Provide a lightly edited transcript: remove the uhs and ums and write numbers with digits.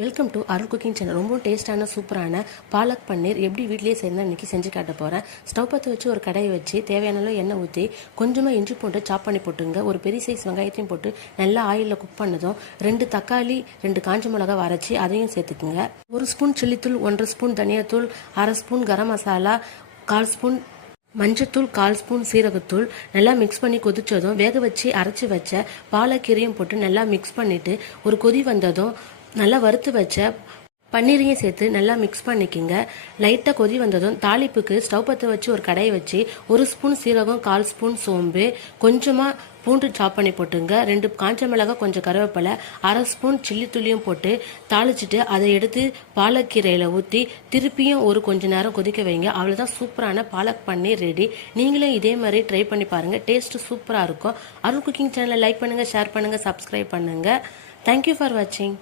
Welcome to Arul cooking channel. ரொம்ப டேஸ்டான சூப்பரான பாலக் பன்னீர் எப்படி வீட்லேயே செய்யணும் இன்றைக்கி செஞ்சு காட்ட போகிறேன். ஸ்டவ் பற்ற வச்சு ஒரு கடாயை வச்சு தேவையான அளவு எண்ணெய் ஊற்றி கொஞ்சமாக இஞ்சி போட்டு சாப் பண்ணி போட்டுங்க. ஒரு பெரிய சைஸ் வெங்காயத்தையும் போட்டு நல்லா ஆயிலில் குக் பண்ணதும் 2 தக்காளி 2 காஞ்ச மிளகா வரைச்சி அதையும் சேர்த்துக்குங்க. 1 ஸ்பூன் சில்லித்தூள், 1 ஸ்பூன் தனியாத்தூள், 1/2 ஸ்பூன் கரம் மசாலா, 1/4 ஸ்பூன் மஞ்சத்தூள், 1/4 ஸ்பூன் சீரகத்தூள் நல்லா மிக்ஸ் பண்ணி கொதிச்சதும் வேக வச்சு அரைச்சி வச்ச பாலக்கீரையும் போட்டு நல்லா மிக்ஸ் பண்ணிவிட்டு ஒரு கொதி வந்ததும் நல்லா வறுத்து வச்ச பன்னீரையும் சேர்த்து நல்லா மிக்ஸ் பண்ணிக்கோங்க. லைட்டாக கொதி வந்ததும் தாளிப்புக்கு ஸ்டவ் பற்ற வச்சு ஒரு கடாயை வச்சு 1 ஸ்பூன் சீரகம், 1/4 ஸ்பூன் சோம்பு, கொஞ்சமாக பூண்டு சாப் பண்ணி போட்டுங்க. 2 காஞ்ச மிளகாய், கொஞ்சம் கருவேப்பிலை, 1/2 ஸ்பூன் சில்லி தூளியும் போட்டு தாளிச்சிட்டு அதை எடுத்து பாலக்கீரையில் ஊற்றி திருப்பியும் கொஞ்ச நேரம் கொதிக்க வைங்க. அவ்வளோதான், சூப்பரான பாலக் பன்னீர் ரெடி. நீங்களும் இதே மாதிரி ட்ரை பண்ணி பாருங்கள். டேஸ்ட்டு சூப்பராக இருக்கும். அருள் குக்கிங் சேனலை லைக் பண்ணுங்கள், ஷேர் பண்ணுங்கள், சப்ஸ்கிரைப் பண்ணுங்கள். தேங்க்யூ ஃபார் வாட்சிங்.